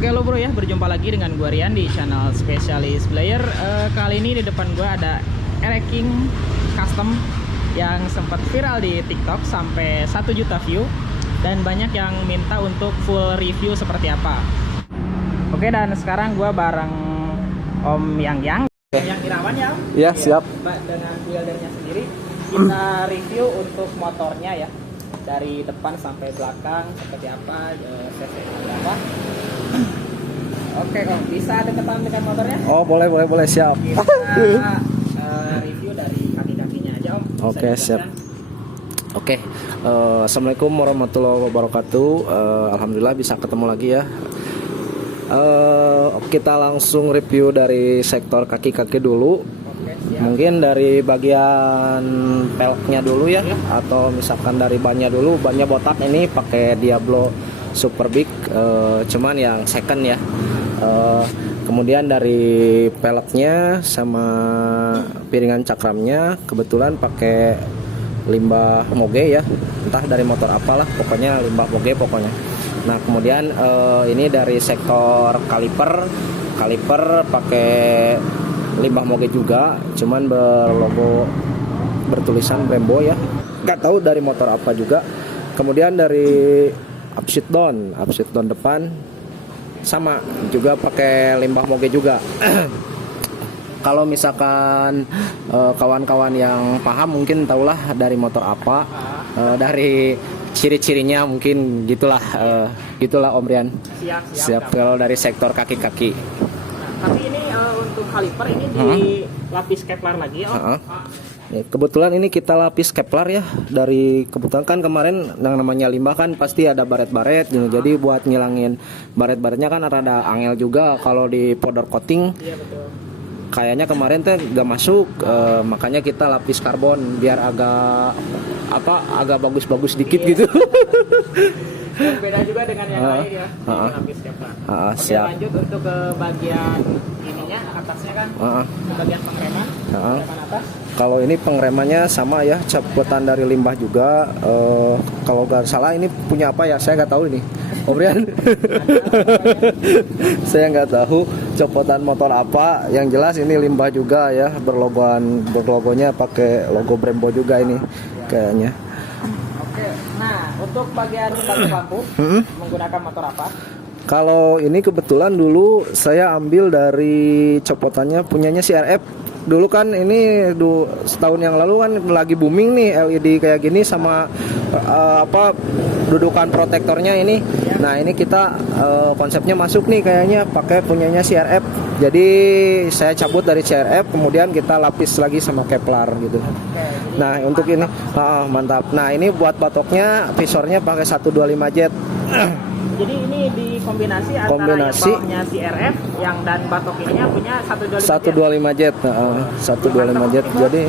Oke lo bro ya, berjumpa lagi dengan gua Rian di channel Spesialis Player. Kali ini di depan gua ada King Custom yang sempat viral di TikTok sampai 1 juta view dan banyak yang minta untuk full review seperti apa. Oke, dan sekarang gua bareng Om Yang Irawan ya. Iya, siap. Dengan buildernya sendiri kita review untuk motornya ya. Dari depan sampai belakang seperti apa, cc berapa. Oke Om, bisa deketan dengan motornya? Oh boleh siap. Kita review dari kaki-kakinya aja Om. Oke, siap. Oke, assalamualaikum warahmatullahi wabarakatuh. Alhamdulillah bisa ketemu lagi ya. Kita langsung review dari sektor kaki-kaki dulu. Oke, siap. Mungkin dari bagian peleknya dulu ya, atau misalkan dari bannya dulu. Bannya botak ini pakai Diablo Super Big, cuman yang second ya. Kemudian dari peleknya sama piringan cakramnya kebetulan pakai limbah moge ya, entah dari motor apalah, pokoknya limbah moge pokoknya. Nah kemudian ini dari sektor kaliper pakai limbah moge juga, cuman berlogo bertulisan Brembo ya, nggak tahu dari motor apa juga. Kemudian dari upside down depan sama juga pakai limbah moge juga. Kalau misalkan kawan-kawan yang paham mungkin tahulah dari motor apa, dari ciri-cirinya mungkin gitulah, gitulah Om Rian. Siap. Kalau dari sektor kaki-kaki. Nah, tapi ini untuk kaliper ini dilapis Kevlar lagi ya Om. Ya, kebetulan ini kita lapis Kevlar ya, dari kebetulan kan kemarin yang namanya limbah kan pasti ada baret-baret gitu. Jadi buat ngilangin baret-baretnya kan rada angel juga kalau di powder coating. Iya betul. Kayaknya kemarin teh gak masuk, makanya kita lapis karbon biar agak bagus-bagus dikit gitu. Dan beda juga dengan yang lain ya. Lapis Kevlar. Oke, Siap. lanjut untuk ke bagian ininya, atasnya kan. Ke bagian pengereman. Pengereman atas. Kalau ini pengeremannya sama ya, cabutan dari limbah juga. Kalau nggak salah ini punya apa ya, saya nggak tahu ini, Om Rian. Saya nggak tahu copotan motor apa. Yang jelas ini limbah juga ya, berlogonya pakai logo Brembo juga ini kayaknya. Oke, nah untuk bagian lampu menggunakan motor apa? Kalau ini kebetulan dulu saya ambil dari copotannya punyanya CRF. Dulu kan ini setahun yang lalu kan lagi booming nih LED kayak gini sama dudukan protektornya ini. Nah ini kita konsepnya masuk nih kayaknya pakai punyanya CRF. Jadi saya cabut dari CRF, kemudian kita lapis lagi sama Kevlar gitu. Nah untuk ini mantap. Nah ini buat batoknya visornya pakai 125 jet. Jadi ini dikombinasi antara yang bawahnya CRF yang dan batok ininya punya 125 jet. 125 jet. Jadi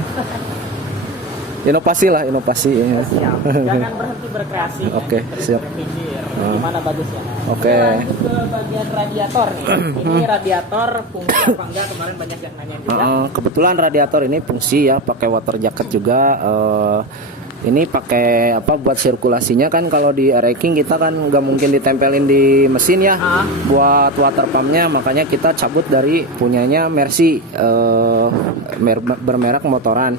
inovasi. Siap. Jangan berhenti berkreasi. Oke, siap. Gimana bagusnya? Oke. Lanjut ke bagian radiator nih. Ini radiator fungsi apa enggak, kemarin banyak yang nanya juga. Kebetulan radiator ini fungsi ya, pakai water jacket juga. Ini pakai buat sirkulasinya kan, kalau di King kita kan nggak mungkin ditempelin di mesin ya. Buat water pumpnya makanya kita cabut dari punyanya Mercy, bermerek motoran.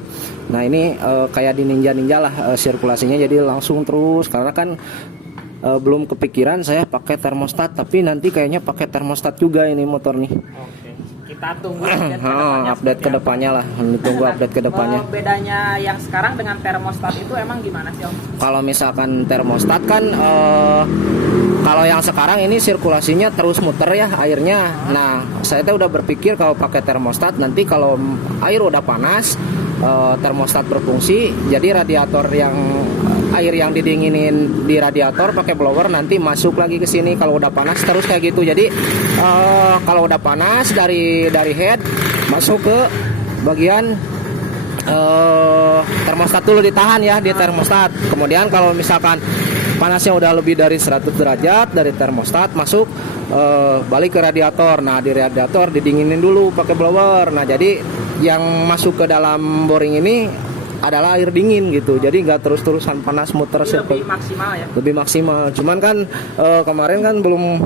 Nah ini kayak di Ninja lah sirkulasinya, jadi langsung terus, karena kan belum kepikiran saya pakai termostat, tapi nanti kayaknya pakai termostat juga ini motor nih. Kita tunggu update kedepannya lah. Tunggu update kedepannya. Bedanya yang sekarang dengan termostat itu emang gimana sih Om? Kalau misalkan termostat kan kalau yang sekarang ini sirkulasinya terus muter ya airnya. Nah saya tuh udah berpikir kalau pakai termostat nanti kalau air udah panas, termostat berfungsi, jadi radiator yang air yang didinginin di radiator pakai blower nanti masuk lagi ke sini kalau udah panas terus kayak gitu. Jadi kalau udah panas dari head masuk ke bagian termostat dulu, ditahan ya di termostat. Kemudian kalau misalkan panasnya udah lebih dari 100 derajat dari termostat masuk balik ke radiator. Nah di radiator didinginin dulu pakai blower. Nah jadi yang masuk ke dalam boring ini adalah air dingin gitu, jadi nggak terus-terusan panas muter. Lebih maksimal ya? Lebih maksimal, cuman kan kemarin kan belum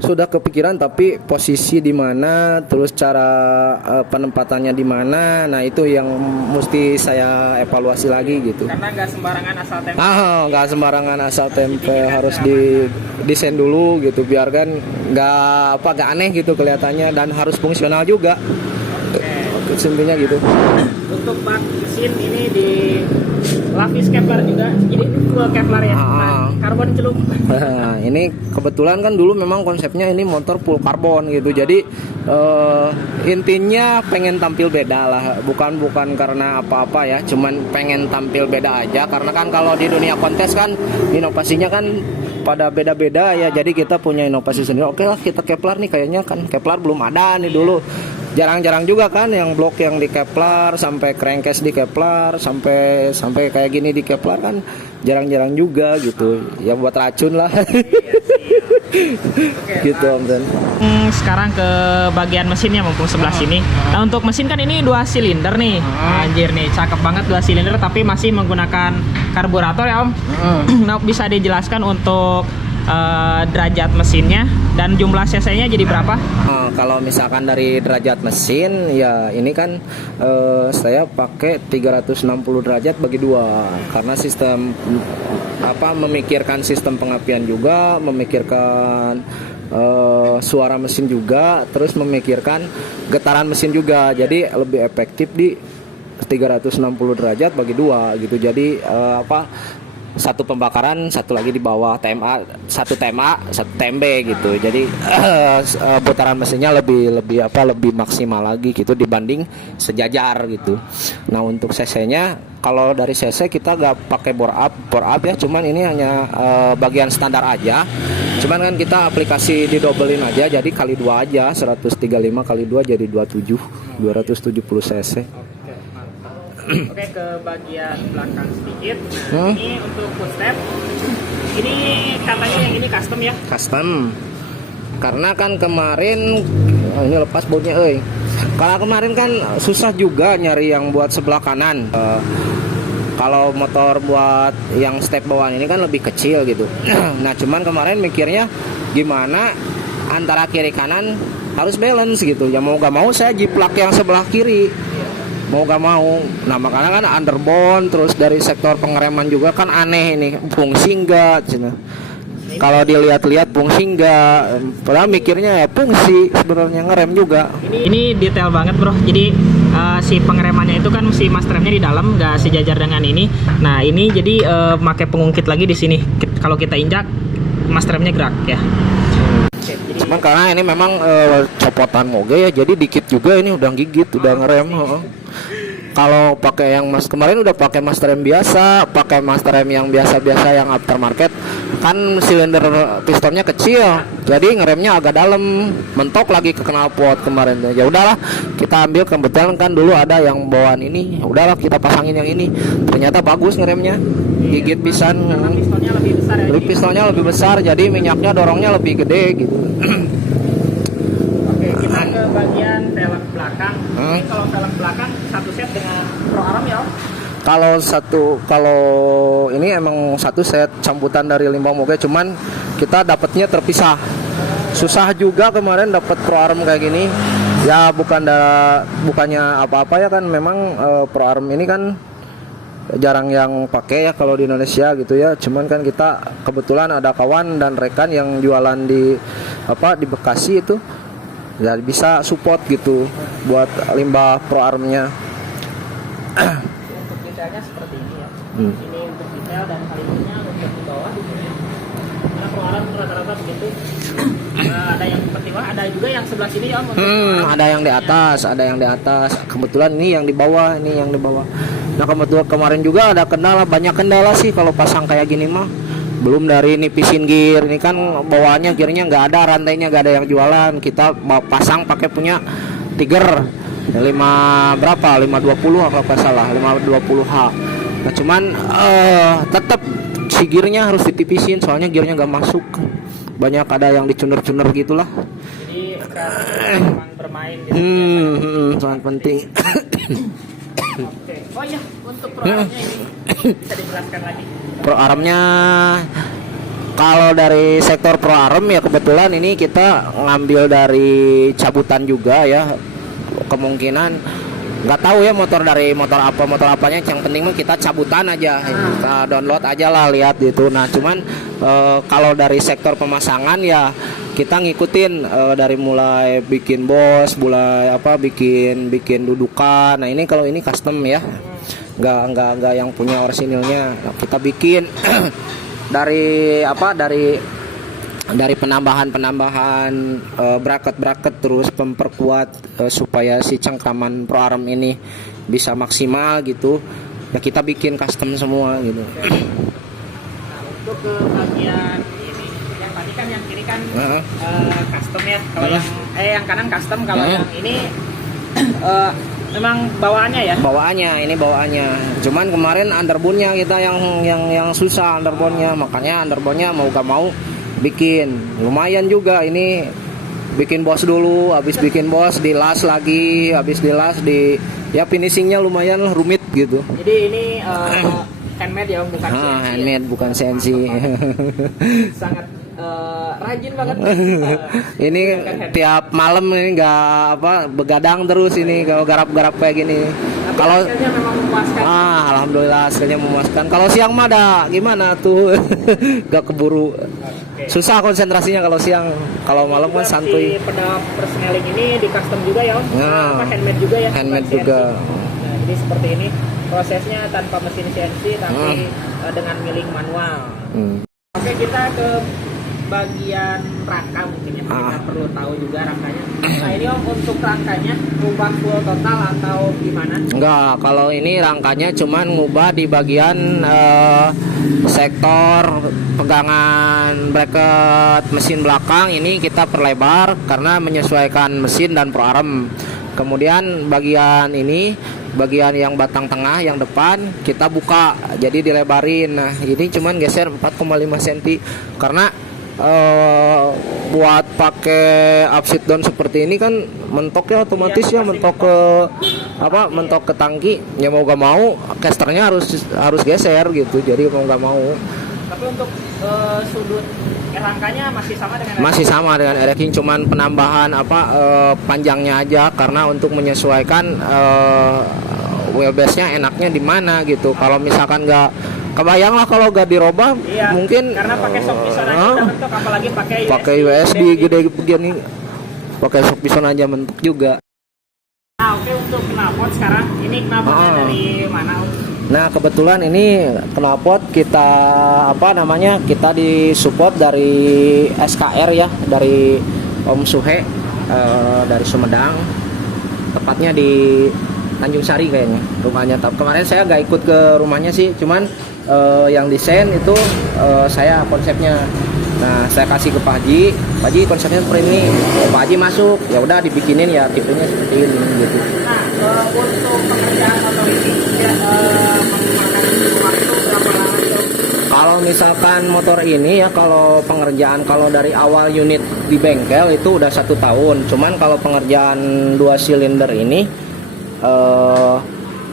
sudah kepikiran, tapi posisi di mana, terus cara penempatannya di mana, nah itu yang mesti saya evaluasi lagi gitu. Karena nggak sembarangan asal tempe. Nggak sembarangan asal tempe, harus di desain dulu gitu, biar kan nggak aneh gitu kelihatannya, dan harus fungsional juga. Oke. Intinya gitu. Untuk bak mesin ini di lapis Kevlar juga, jadi full Kevlar ya, karbon celup. Nah, ini kebetulan kan dulu memang konsepnya ini motor full karbon gitu, jadi intinya pengen tampil beda lah, bukan karena apa-apa ya, cuman pengen tampil beda aja, karena kan kalau di dunia kontes kan inovasinya kan pada beda-beda ya, jadi kita punya inovasi sendiri. Oke lah, kita Kevlar nih, kayaknya kan Kevlar belum ada nih dulu. Jarang-jarang juga kan yang blok yang di Kevlar, sampai crankcase di Kevlar, sampai kayak gini di Kevlar kan jarang-jarang juga gitu. Ya buat racun lah. Gitu Om Zen. Sekarang ke bagian mesinnya, mumpung sebelah sini. Nah, untuk mesin kan ini 2 silinder nih. Anjir nih, cakep banget 2 silinder tapi masih menggunakan karburator ya Om. Nah, bisa dijelaskan untuk derajat mesinnya dan jumlah cc-nya jadi berapa? Kalau misalkan dari derajat mesin ya ini kan saya pakai 360 derajat bagi 2, karena sistem memikirkan sistem pengapian juga, memikirkan suara mesin juga, terus memikirkan getaran mesin juga, jadi lebih efektif di 360 derajat bagi 2 gitu. Jadi satu pembakaran, satu lagi di bawah satu TMB gitu. Jadi putaran mesinnya lebih maksimal lagi gitu dibanding sejajar gitu. Nah, untuk cc-nya kalau dari cc kita gak pakai bore up ya, cuman ini hanya bagian standar aja. Cuman kan kita aplikasi didobelin aja, jadi kali 2 aja, 135 kali 2 jadi 270 cc. Oke, ke bagian belakang sedikit. Nah, ini untuk footstep. Ini katanya yang ini custom ya? Custom. Karena kan kemarin ini lepas bautnya Kalau kemarin kan susah juga nyari yang buat sebelah kanan. Kalau motor buat yang step bawaan ini kan lebih kecil gitu. Nah, cuman kemarin mikirnya gimana antara kiri kanan harus balance gitu. Ya mau gak mau saya jiplak yang sebelah kiri. Mau gak mau. Nah, makanya kan underbone, terus dari sektor pengereman juga kan aneh ini, fungsi enggak cina. Kalau dilihat-lihat fungsi enggak, padahal mikirnya ya fungsi, sebenarnya ngerem juga. Ini detail banget bro, jadi si pengeremannya itu kan si master remnya di dalam, nggak sejajar dengan ini. Nah, ini jadi pakai pengungkit lagi di sini. Kalau kita injak, master remnya gerak ya. Cuman karena ini memang copotan moge ya, jadi dikit juga ini udah gigit, udah ngerem. Kalau pakai yang kemarin udah pakai master rem biasa, pakai master rem yang biasa-biasa yang aftermarket, kan silinder pistonnya kecil, jadi ngeremnya agak dalam, mentok lagi ke knalpot kemarin. Ya udahlah, kita ambil, kebetulan kan dulu ada yang bawaan ini, udahlah kita pasangin yang ini. Ternyata bagus ngeremnya, gigit pisan. Pistonnya lebih besar ya. Pistonnya lebih besar, jadi minyaknya dorongnya lebih gede gitu. Oke, kita ke bagian velg belakang. Ini kalau velg belakang satu set dengan Pro Aram ya Om? Kalau ini emang satu set camputan dari limbah moge, cuman kita dapatnya terpisah. Susah juga kemarin dapat Pro Aram kayak gini. Ya bukannya apa-apa ya, kan memang Pro Aram ini kan jarang yang pakai ya kalau di Indonesia gitu ya. Cuman kan kita kebetulan ada kawan dan rekan yang jualan di Bekasi itu, ya bisa support gitu buat limbah Pro Aramnya. Untuk detailnya seperti ini ya. Ini untuk detail dan kalibernya untuk di bawah. Karena Pro Aram rata-rata begitu. Ada yang seperti ada juga yang sebelah sini ya Om. Ada yang di atas. Kebetulan ini yang di bawah, Nah, kebetulan kemarin juga ada banyak kendala sih kalau pasang kayak gini mah. Belum dari nipisin gear, ini kan bawaannya gearnya nggak ada, rantainya nggak ada yang jualan. Kita pasang pakai punya Tiger 520 kalau nggak salah, 520H. Nah, cuman tetap si gearnya harus ditipisin, soalnya gearnya nggak masuk. Banyak ada yang dicunur-cunur gitulah. Jadi memang bermain gitu. Sangat penting. Oke. Oh iya, untuk Pro Aramnya ini bisa dijelaskan lagi. Pro Aramnya Kalau dari sektor Pro Arm ya kebetulan ini kita ngambil dari cabutan juga ya. Kemungkinan nggak tahu ya motor dari motor apanya, yang penting mah kita cabutan aja, kita download aja lah lihat gitu. Nah cuman kalau dari sektor pemasangan ya kita ngikutin dari mulai bikin bos, mulai bikin dudukan. Nah ini kalau ini custom ya, nggak yang punya orisinilnya. Nah, kita bikin dari penambahan bracket terus memperkuat supaya si cengkraman Pro Arm ini bisa maksimal gitu ya, kita bikin custom semua gitu. Nah, untuk ke bagian ini yang tadi kan yang kiri kan custom ya, kalau yang kanan custom, kalau yang ini memang bawaannya. Cuman kemarin underbone-nya kita yang susah underbone-nya, makanya underbone-nya mau gak mau bikin. Lumayan juga ini, bikin bos dulu, habis bikin bos dilas lagi, habis dilas ya finishingnya lumayan lah, rumit gitu. Jadi ini handmade ya, bukan CNC. Handmade bukan CNC. Sangat rajin banget. Ini tiap malam ini nggak begadang terus ini kalau garap-garap kayak gini. Kalau memang memuaskan. Alhamdulillah hasilnya memuaskan. Kalau siang mah gimana tuh? Gak keburu. Susah konsentrasinya kalau siang. Kalau malam kan santuy. Si pedal persneling ini di custom juga ya, handmade juga ya. Handmade juga. Nah, jadi seperti ini prosesnya tanpa mesin CNC tapi dengan milling manual. Oke, kita ke bagian rangka mungkin ya, kita perlu tahu juga rangkanya. Nah ini Om, untuk rangkanya ngubah full total atau gimana? Enggak, kalau ini rangkanya cuman ngubah di bagian sektor pegangan bracket mesin belakang ini kita perlebar karena menyesuaikan mesin dan Pro Arm. Kemudian bagian ini, bagian yang batang tengah yang depan kita buka jadi dilebarin. Nah ini cuman geser 4,5 cm karena buat pakai upside down seperti ini kan mentok ya, otomatis ya mentok ke tangki ya, mau gak mau casternya harus geser gitu, jadi mau gak mau. Tapi untuk sudut rangkanya masih sama dengan ereking, cuman penambahan panjangnya aja karena untuk menyesuaikan wheelbase-nya enaknya di mana gitu. Kalau misalkan nggak kebayang lah kalau gak dirobah, mungkin karena pakai shock piston aja udah mentok, apalagi pakai USB gede begini, pakai shock piston aja mentok juga. Nah oke, untuk knalpot sekarang ini knalpotnya dari mana Om? Nah kebetulan ini knalpot kita kita disupport dari SKR ya, dari Om Suhe dari Sumedang, tepatnya di Tanjung Sari kayaknya rumahnya. Kemarin saya gak ikut ke rumahnya sih, cuman yang desain itu saya konsepnya. Nah saya kasih ke Pak Haji konsepnya seperti ini. Pak Haji masuk, ya udah dibikinin ya tipenya seperti ini gitu. Nah untuk pekerjaan motor ini memakan waktu berapa lama itu? Kalau misalkan motor ini ya, kalau pengerjaan kalau dari awal unit di bengkel itu udah 1 tahun. Cuman kalau pengerjaan 2 silinder ini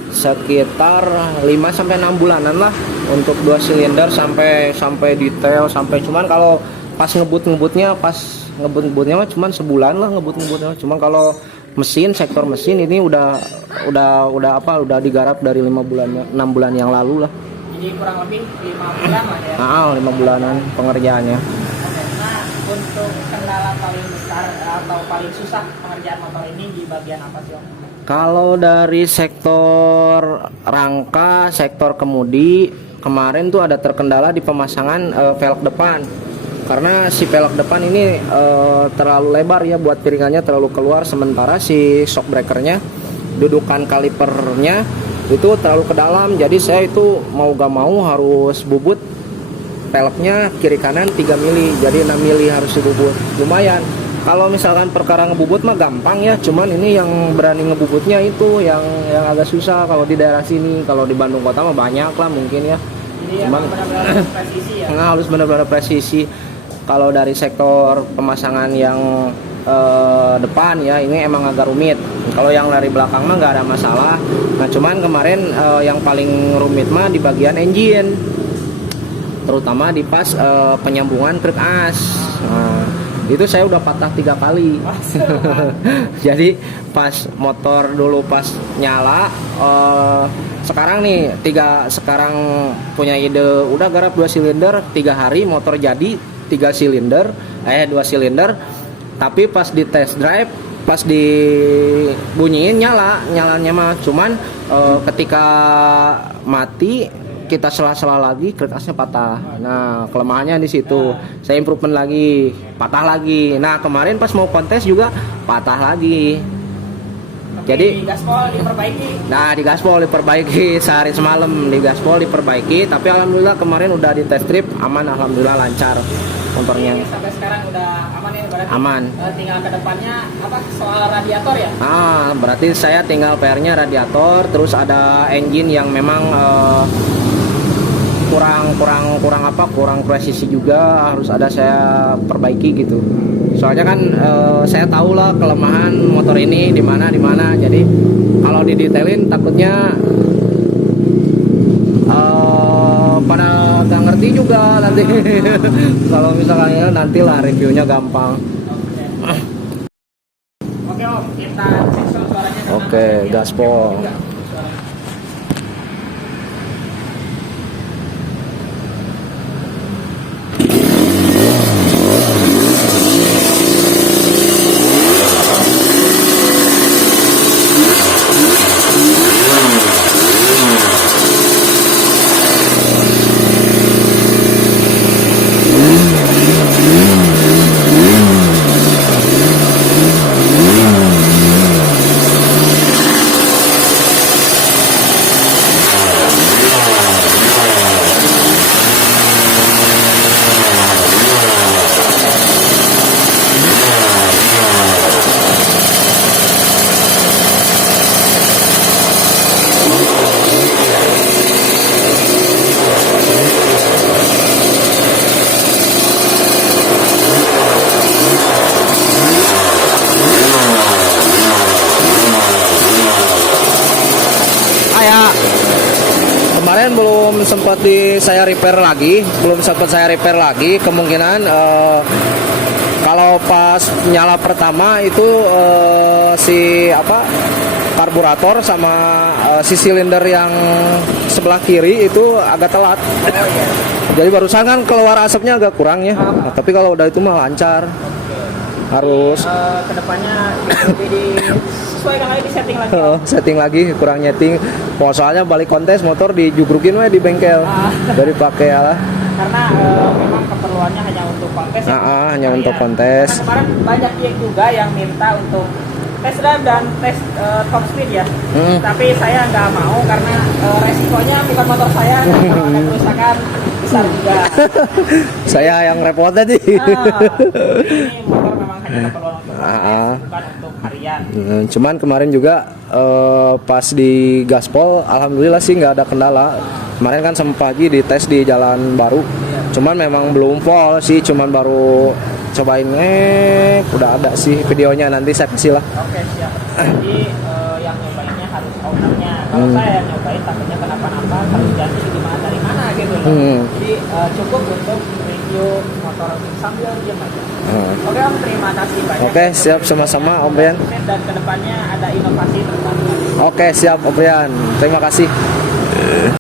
sekitar 5-6 bulanan lah untuk 2 silinder sampai detail, cuman kalau pas ngebutnya mah cuman sebulan lah ngebutnya. Cuman kalau sektor mesin ini udah digarap dari 6 bulan yang lalu lah. Jadi kurang lebih 5 bulan lah ya. 5 bulanan pengerjaannya. Nah untuk kendala paling besar atau paling susah pengerjaan motor ini di bagian apa sih Om? Kalau dari sektor rangka, sektor kemudi, kemarin tuh ada terkendala di pemasangan velg depan. Karena si velg depan ini terlalu lebar ya, buat piringannya terlalu keluar, sementara si shock breakernya, dudukan kalipernya itu terlalu ke dalam. Jadi saya itu mau gak mau harus bubut velgnya kiri kanan 3 mili, jadi 6 mili harus dibubut. Lumayan. Kalau misalkan perkara ngebubut mah gampang ya, cuman ini yang berani ngebubutnya itu yang agak susah kalau di daerah sini. Kalau di Bandung kota mah banyak lah mungkin ya. Jadi cuman benar-benar presisi ya. Harus benar-benar presisi. Kalau dari sektor pemasangan yang depan ya, ini emang agak rumit. Kalau yang dari belakang mah nggak ada masalah. Nah cuman kemarin yang paling rumit mah di bagian engine. terutama di pas penyambungan truk as. Nah, itu saya udah patah 3 kali. Jadi pas motor dulu pas nyala, sekarang nih sekarang punya ide udah garap 2 silinder, 3 hari motor jadi 2 silinder, tapi pas di test drive, pas dibunyiin nyalanya mah, cuman ketika mati kita sela-sela lagi krek asnya patah. Nah, kelemahannya di situ. Saya improvement lagi, patah lagi. Nah, kemarin pas mau kontes juga patah lagi. Jadi di gaspol diperbaiki. Nah, di gaspol diperbaiki sehari semalam, di gaspol diperbaiki, tapi alhamdulillah kemarin udah di test trip aman, alhamdulillah lancar motornya. Jadi, sampai sekarang udah aman ya berarti. Aman. Tinggal ke depannya apa soal radiator ya? Berarti saya tinggal PR-nya radiator, terus ada engine yang memang kurang presisi juga, harus ada saya perbaiki gitu. Soalnya kan saya tahu lah kelemahan motor ini di mana, jadi kalau didetailin takutnya pada nggak ngerti juga nanti. Kalau misalnya nanti lah reviewnya gampang. Oke Om, kita cek suaranya. Oke, gaspol. Kemarin belum sempat saya repair lagi, kemungkinan kalau pas nyala pertama itu karburator sama si silinder yang sebelah kiri itu agak telat. Jadi barusan kan keluar asapnya agak kurang ya. Nah, tapi kalau udah itu mah lancar. Harus kedepannya lebih disesuaikan lagi, di setting lagi. Setting lagi, kurang nyeting. Soalnya balik kontes motor dijubrukin we di bengkel. Dari pakai lah. Karena memang keperluannya hanya untuk kontes. Hanya untuk kontes. Karena kemarin banyak juga yang minta untuk tes drive dan tes top speed ya. Tapi saya nggak mau karena resikonya bukan motor saya, kalau ada kerusakan besar juga. Saya yang repot tadi. Ini motor memang hanya keperluan untuk kontes, bukan untuk harian. Cuman kemarin juga pas di gaspol, alhamdulillah sih nggak ada kendala. Kemarin kan sempat pagi di tes di jalan baru. Cuman memang belum full sih, cuman baru cobain udah ada sih videonya, nanti saya kasih lah. Oke, siap. Jadi yang nyobainnya harus ownernya. Kalau saya yang nyobain takutnya kenapa-napa, harus ganti gimana dari mana gitu loh. Jadi cukup untuk review motor sambil diam aja. Oke Om, terima kasih banyak. Oke, siap, sama-sama Om Brian. Dan kedepannya ada inovasi terbaru. Oke, siap Om Brian. Terima kasih.